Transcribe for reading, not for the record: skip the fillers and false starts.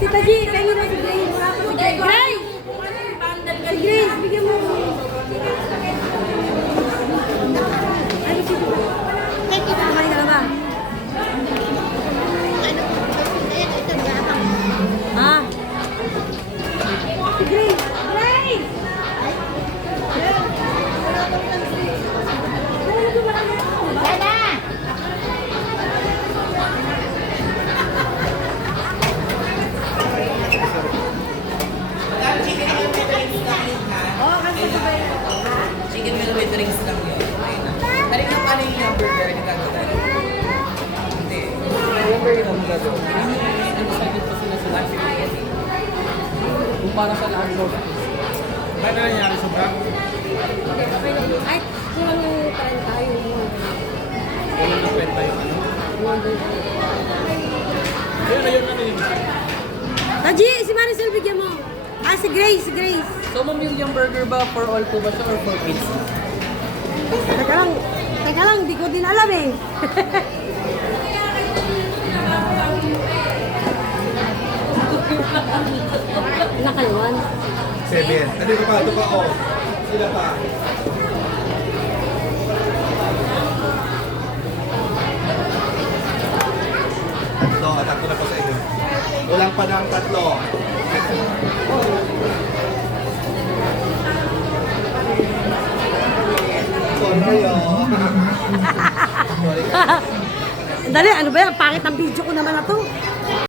Si Taji, pengen mo si Grace. Si Grace! Si Grace, bigyan mo. Ano si Grace? Kumain ka na ba? Ha? Si Grace! Grace! Chicken meal with drinks lang yun. Tarik na paano yung hamburger na gagawin? Hindi. Hamburger yung gagawin. Undecided pa sila sa life. Kung para sa lahat ko. Ba't na nangyari sa bra? Ay, kulang yung 30 yung... Kulang ng 20 yung ano? Ayun na yun. Taji, si Maricel bigyan mo. Ah, si Grace, si Grace. So, million burger ba for all po ba siya or for kids? Teka lang, di ko din alam eh. Nakalawan. 7. Nandito pa, ito pa, oh. Sila pa. Tatlo na po sa inyo. Walang pa ng tatlo. Sorry, oh. Dali, ano ba yan? Pangit ang video ko naman na to.